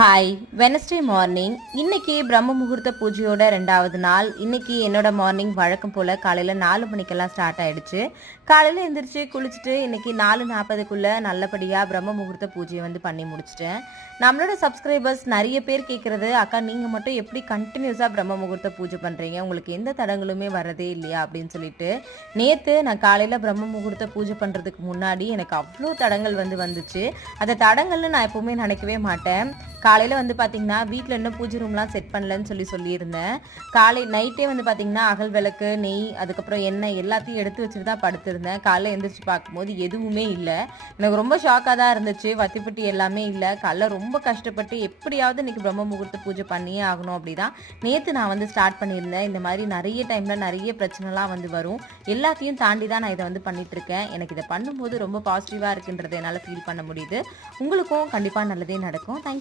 Hi, Wednesday morning. இன்னைக்கு பிரம்ம முகூர்த்த பூஜையோட 2வது நாள். இன்னைக்கு என்னோட மார்னிங் வழக்கம் போல் காலையில் 4 மணிக்கெல்லாம் ஸ்டார்ட் ஆகிடுச்சு. காலையில் எழுந்திரிச்சு குளிச்சுட்டு இன்னைக்கு 4:40க்குள்ளே நல்லபடியாக பிரம்ம முகூர்த்த பூஜையை பண்ணி முடிச்சிட்டேன். நம்மளோட சப்ஸ்கிரைபர்ஸ் நிறைய பேர் கேட்குறது, அக்கா நீங்கள் மட்டும் எப்படி கண்டினியூஸாக பிரம்ம முகூர்த்த பூஜை பண்ணுறீங்க, உங்களுக்கு எந்த தடங்களுமே வரதே இல்லையா அப்படின்னு சொல்லிட்டு. நேற்று நான் காலையில் பிரம்ம முகூர்த்த பூஜை பண்ணுறதுக்கு முன்னாடி எனக்கு அவ்வளோ தடங்கள் வந்துச்சு. அந்த தடங்கள்னு நான் எப்போவுமே நினைக்கவே மாட்டேன். காலையில் பார்த்தீங்கன்னா வீட்டில் இன்னும் பூஜை ரூம்லாம் செட் பண்ணலன்னு சொல்லியிருந்தேன். நைட்டே பார்த்தீங்கன்னா அகல் விளக்கு, நெய், அதுக்கப்புறம் எண்ணெய் எல்லாத்தையும் எடுத்து வச்சுட்டு தான் படுத்திருந்தேன். காலையில் எழுந்திரிச்சு பார்க்கும்போது எதுவுமே இல்லை. எனக்கு ரொம்ப ஷாக்காக தான் இருந்துச்சு. வத்திப்பட்டி எல்லாமே இல்லை. காலைல ரொம்ப கஷ்டப்பட்டு எப்படியாவது இன்னைக்கு பிரம்ம முகூர்த்த பூஜை பண்ணியே ஆகணும் அப்படி தான் நேற்று நான் ஸ்டார்ட் பண்ணியிருந்தேன். இந்த மாதிரி நிறைய டைமில் நிறைய பிரச்சனைலாம் வரும். எல்லாத்தையும் தாண்டி தான் நான் இதை பண்ணிட்டுருக்கேன். எனக்கு இதை பண்ணும்போது ரொம்ப பாசிட்டிவாக இருக்குன்றதை என்னால் ஃபீல் பண்ண முடியுது. உங்களுக்கும் கண்டிப்பாக நல்லதே நடக்கும். தேங்க்யூ.